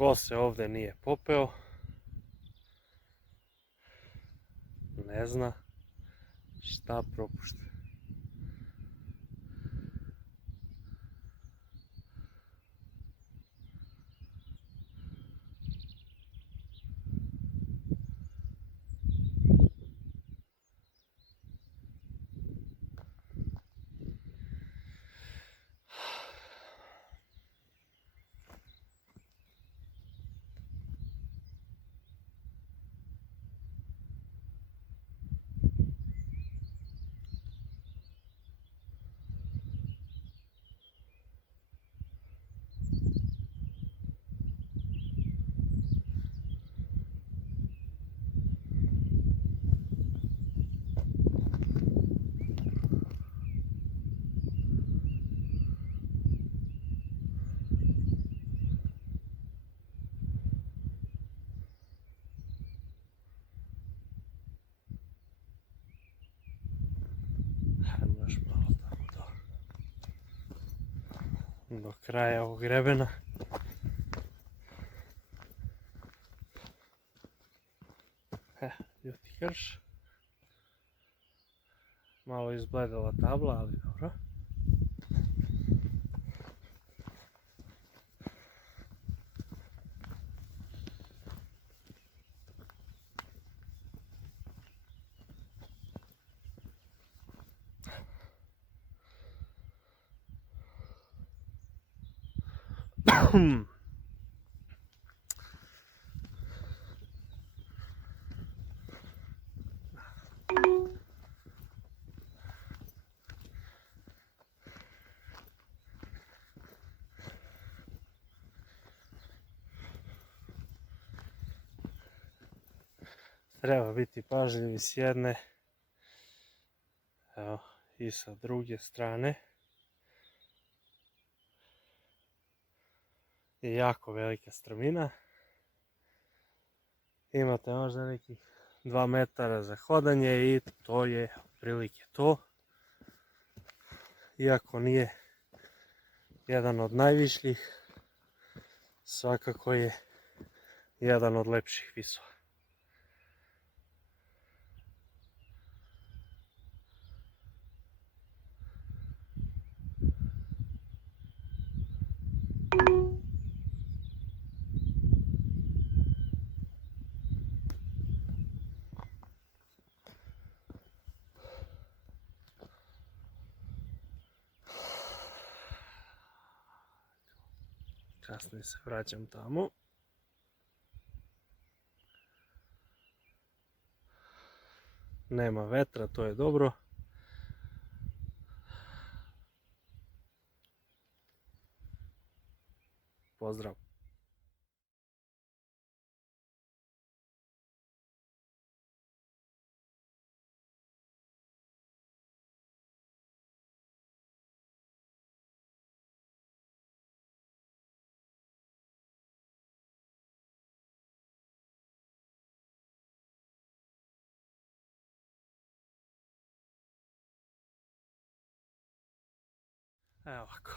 Ko se ovdje nije popeo, ne zna šta propušta. Hajmo još malo tamo do kraja ovog grebena. Ljuti krš. Malo izbledela tabla, ali dobro. Treba biti pažljiv s jedne, evo, i sa druge strane. Je jako velika strmina. Imate možda nekih 2 metara za hodanje i to je otprilike to. Iako nije jedan od najvišljih, svakako je jedan od lepših visova. Kasnije se vraćam tamo. Nema vetra, to je dobro. Pozdrav. Evo ovako.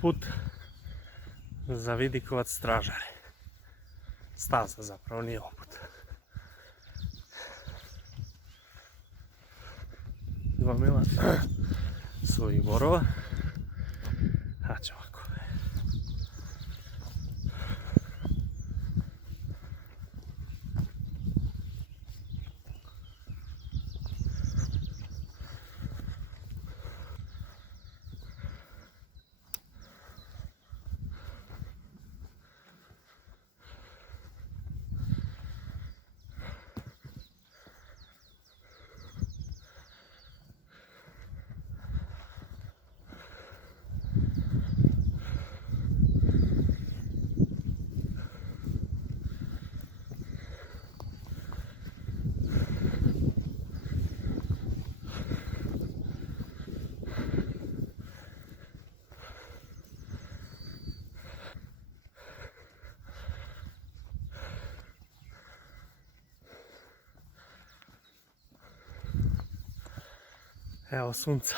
Put za Vidikovac Stražare. Staza zapravo, nije oput. 2 mila svojih borova. Haće ovako. Evo sunca.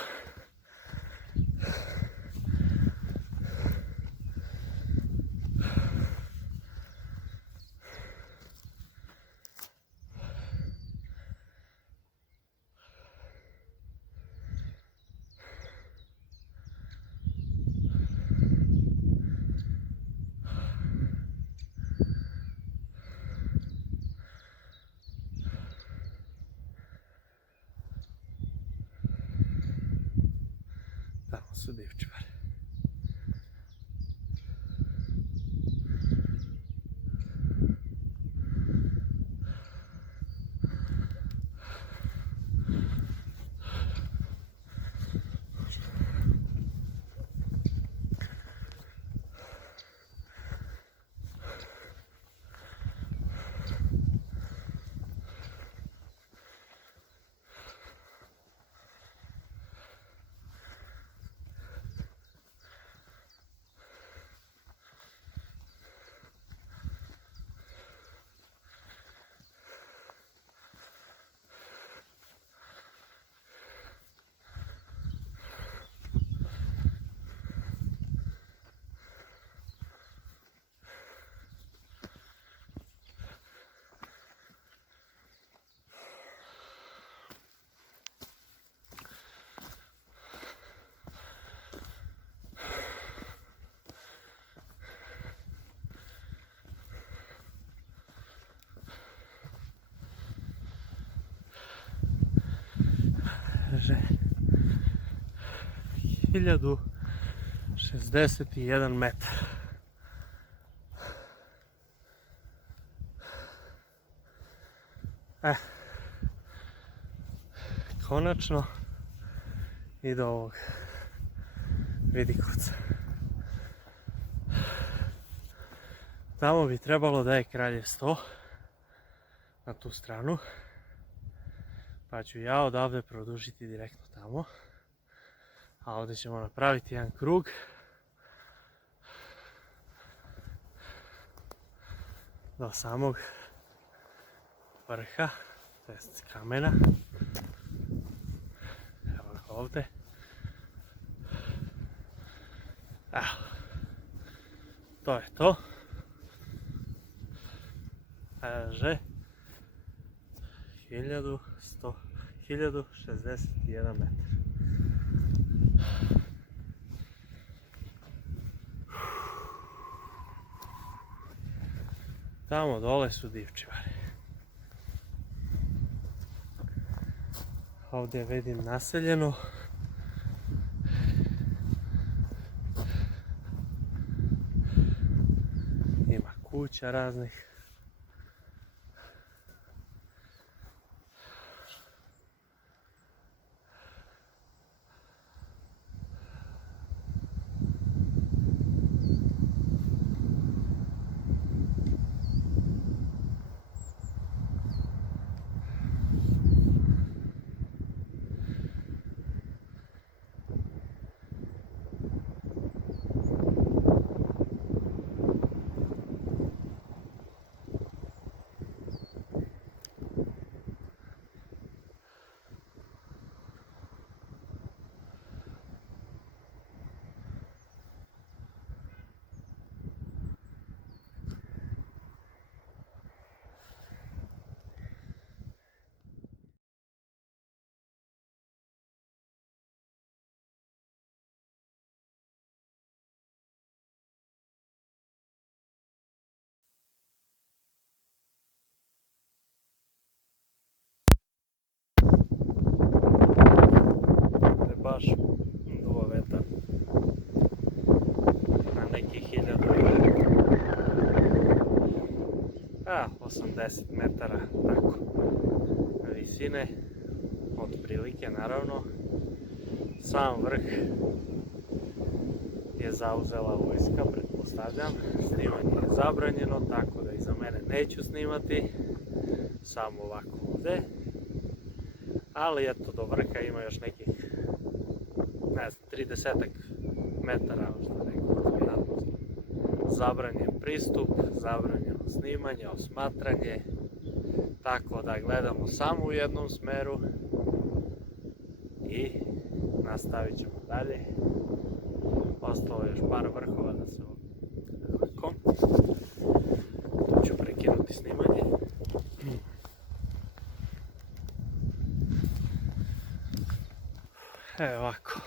su divčibari. Kaže 1061 metar. Konačno i do ovog vidikovca. Tamo bi trebalo da je Kraljevstvo na tu stranu. Pa ću ja odavde produžiti direktno tamo. A ovdje ćemo napraviti jedan krug. Do samog vrha, to jest kamena. Evo ga ovdje. Evo. To je to. Kaže 1061 metar. Tamo dole su divčivari. Ovdje vidim naseljeno. Ima kuća raznih. Baš duva vetar na nekih 80 metara tako visine otprilike. Naravno sam vrh je zauzela vojska, pretpostavljam. Snimanje je zabranjeno, tako da iza mene neću snimati, samo ovako ovdje. Ali eto, do vrha ima još nekih 30 metara, što rekao, zabranjen pristup, zabranjeno snimanje, osmatranje, tako da gledamo samo u jednom smeru i nastavit ćemo dalje. Ostalo je još par vrhova da se ovako. Tu ću prekinuti snimanje. Evo ovako.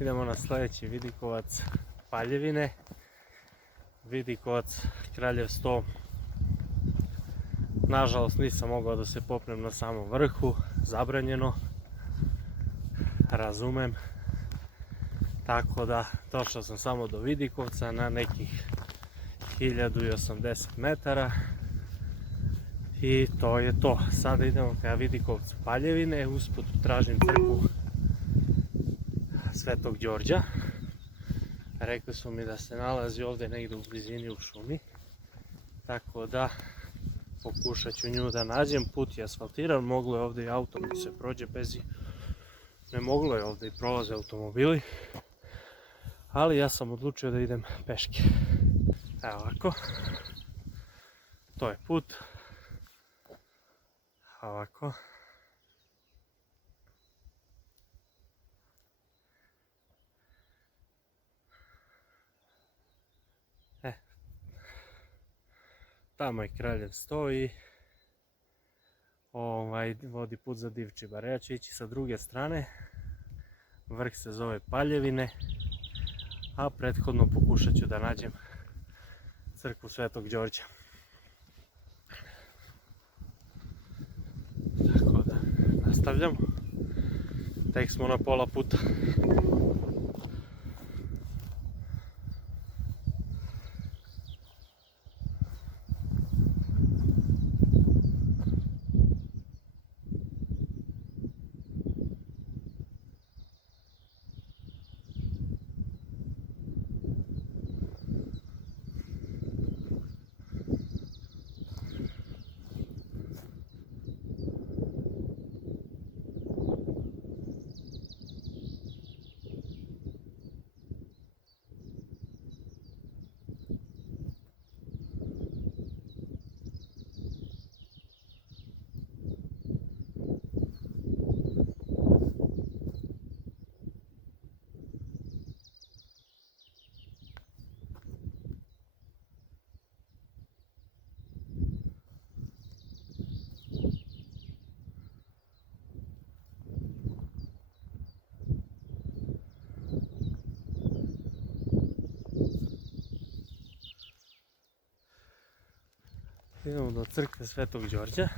Idemo na sljedeći vidikovac Paljevine. Vidikovac Kraljevstvo. Nažalost nisam mogao da se popnem na samom vrhu. Zabranjeno. Razumem. Tako da došao sam samo do Vidikovca na nekih 1080 metara i to je to. Sada idemo ka Vidikovcu Paljevine, usput tražim crkvu Svetog Đorđa. Rekli su mi da se nalazi ovdje negdje u blizini u šumi, tako da pokušat ću nju da nađem. Put je asfaltiran, moglo je ovdje i autom da se prođe bez, ne moglo je ovdje i prolaze automobili, ali ja sam odlučio da idem peške. Evo ovako, to je put, ovako. Tamo je Kraljev 100 i vodi put za Divčibar. Ja ću ići sa druge strane, vrh se zove Paljevine, a prethodno pokušat ću da nađem crkvu Svetog Đorđa. Tako da nastavljamo, tek smo na pola puta. Idemo do crkve Svetog Đorđa.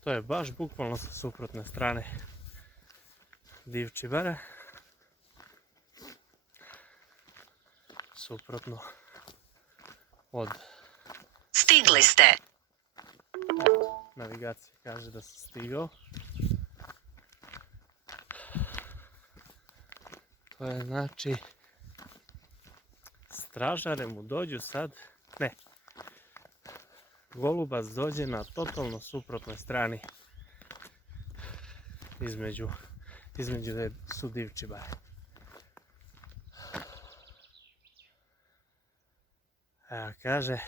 To je baš bukvalno sa suprotne strane Divčibara. Suprotno od... Stigli ste. Navigacija kaže da sam stigao. To je znači... Stražare mu dođu sad... Ne. Golubac dođe na totalno suprotnoj strani između su Divčibare. Evo kaže,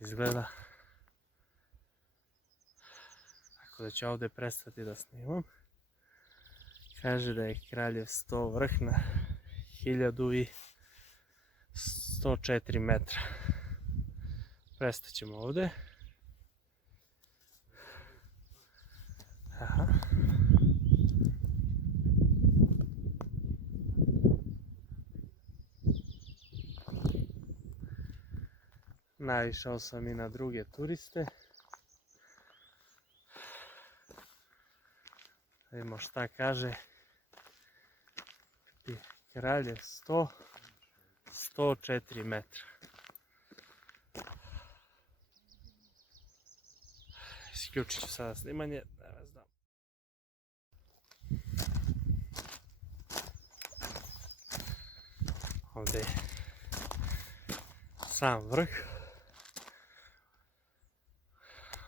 izgleda tako da ću ovdje prestati da snimam. Kaže da je Kraljev 100 vrh na 1104 metra. Prestat ćemo ovdje. Aha. Naišao sam i na druge turiste. Vidimo šta kaže Kraljev 104 metra. Isključit ću sada snimanje da vas dam. Ovdje je sam vrh,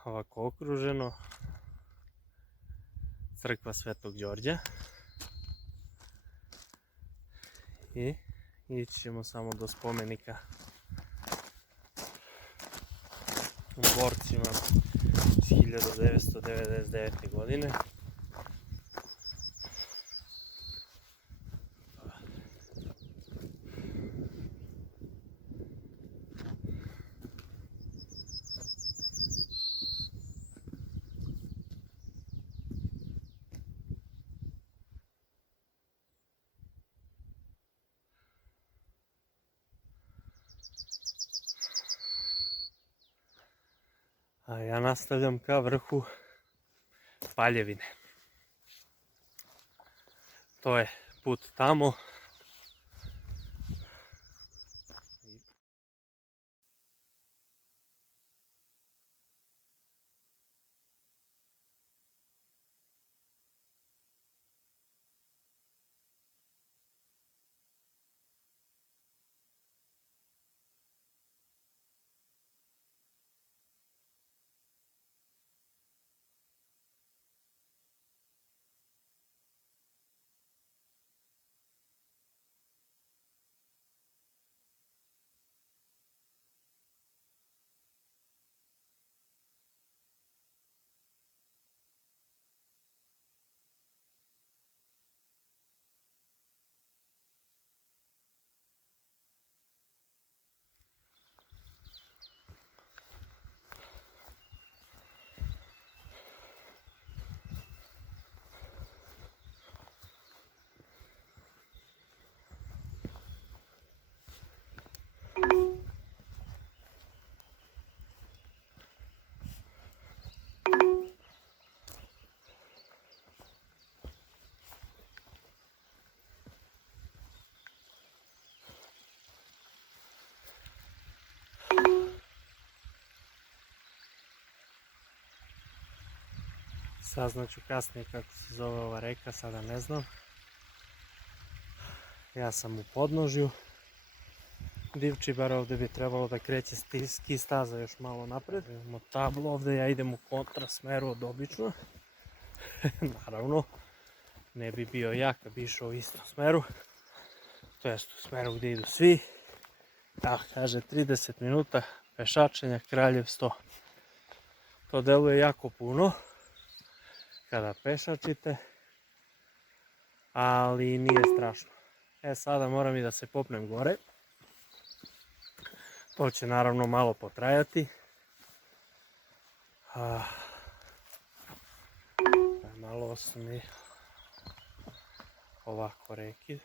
ovako okruženo, crkva Svetog Đorđa i ići ćemo samo do spomenika borcima iz 1999. godine. A ja nastavljam ka vrhu Paljevine. To je put tamo. Saznaću kasnije kako se zove ova reka, sada ne znam. Ja sam u podnožju Divčibar, ovdje bi trebalo da kreće ski staza još malo napred. Imamo tablu ovdje, ja idem u kontra smeru od obično. Naravno, ne bi bio ja kad bi išao u istom smeru. To jest u smeru gdje idu svi. Kaže 30 minuta pešačenja Kraljev 100. To deluje jako puno kada pešačite, ali nije strašno. Sada moram i da se popnem gore. To će naravno malo potrajati. Malo su mi ovako reki.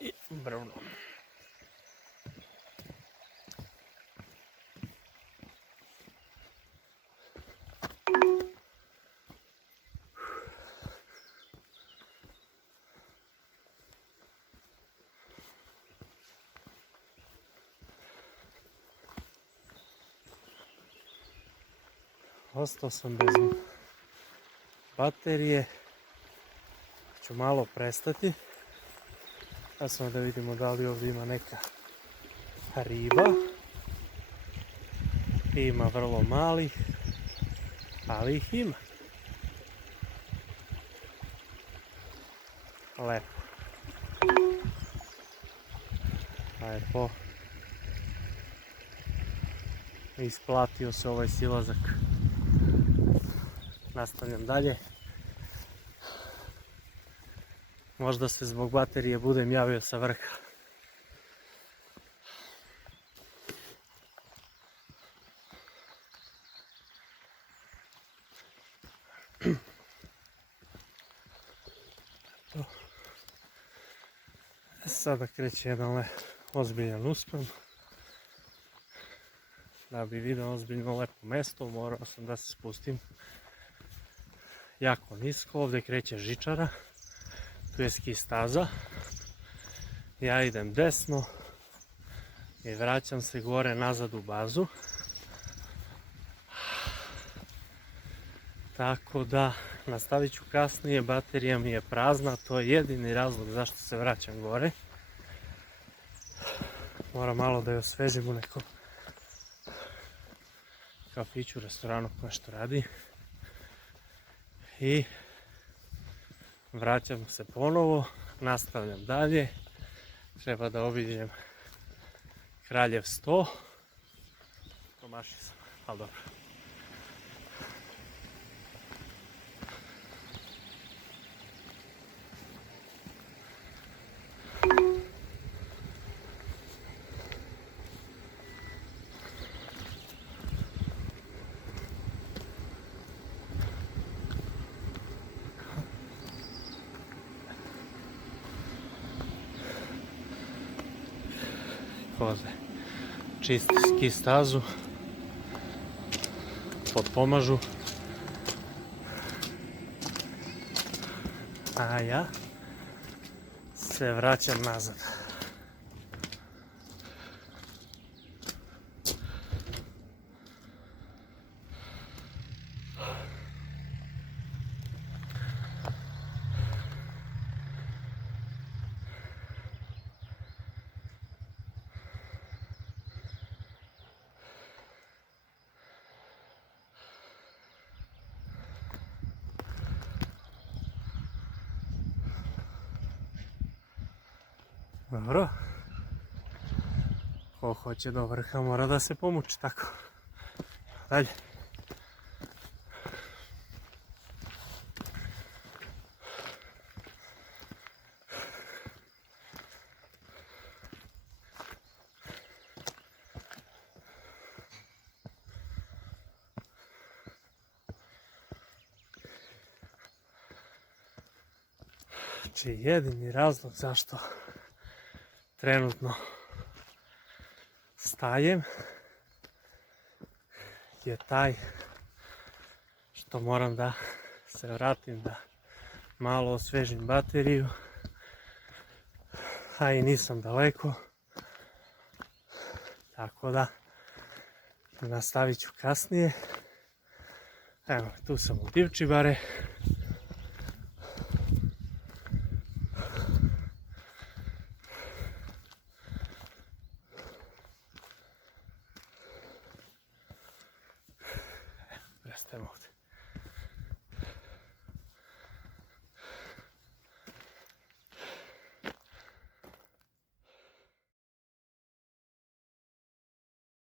I brvno. Ostao sam bez baterije. Ću malo prestati. Ja samo da vidimo da li ovdje ima neka riba. Ima vrlo malih, ali ih ima. Lepo. Lepo. Isplatio se ovaj silazak. Nastavljam dalje. Možda se zbog baterije budem javio sa vrha. Sada kreće jedan ozbiljan uspon. Da bi vidio ozbiljno lepo mesto, morao sam da se spustim jako nisko. Ovdje kreće žičara. Tu je ski staza. Ja idem desno i vraćam se gore nazad u bazu. Tako da nastavit ću kasnije, baterija mi je prazna, to je jedini razlog zašto se vraćam gore. Moram malo da je osvežim u nekom kafiću, restoranu ko nešto radi. I vraćam se ponovo, nastavljam dalje. Treba da obiđem Kraljev 100. Promašio sam, ali dobro. koze. Čisti ski stazu, potpomažu, a ja se vraćam nazad. Dobro. Ko hoće do vrha mora da se pomuči tako. Dalje. Znači jedini razlog zašto trenutno stajem je taj što moram da se vratim da malo osvežim bateriju, a i nisam daleko, tako da nastavit ću kasnije. Evo, tu sam u Divčibare.